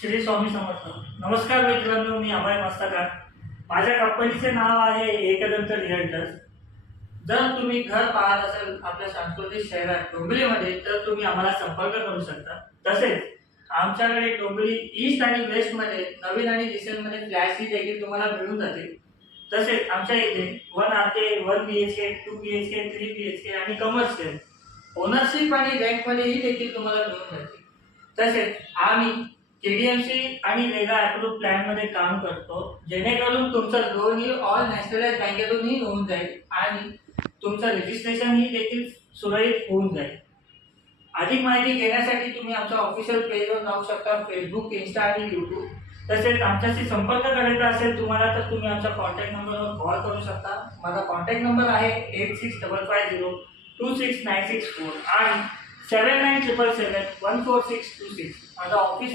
श्री स्वामी समर्थ. नमस्कार मित्रांनो, मी अभय मस्तकार. माझ्या कंपनीचे नाव आहे एकदंत रिअल्टर्स. जर तुम्ही घर पाहत असाल आपल्या सांस्कृतिक शहरात डोंबिवलीमध्ये तर तुम्ही आम्हाला संपर्क करू शकता. तसेच आमच्याकडे डोंबिवली ईस्ट आणि वेस्ट मध्ये नवीन आणि रिसेंटमध्ये फ्लॅट्स देखील तुम्हाला मिळून जातील. तसेच आमच्या इथे 1 RK, 1 BHK, 2 BHK, 3 BHK आणि कमर्शियल ओनरशिप आणि रेंटमध्येही देखील तुम्हाला मिळून जातील. तसेच आम्ही KDMC आणि रेगा अप्रूव्ह प्लॅन मध्ये काम करतो, जेणेकरून तुमचं लोन ही ऑल नॅशनलाइज बँकेतूनही होऊन जाईल आणि तुमचं रजिस्ट्रेशन ही देखील सुरळीत होऊन जाईल. अधिक माहिती घेण्यासाठी तुम्ही आमच्या ऑफिशियल पेजवर जाऊ शकता, फेसबुक, इन्स्टा आणि यूट्यूब. तसेच आमच्याशी संपर्क करायचा असेल तुम्हाला तर तुम्ही आमच्या कॉन्टॅक्ट नंबरवर कॉल करू शकता. माझा कॉन्टॅक्ट नंबर आहे 8655026964 आणि 7977714626. माझा ऑफिस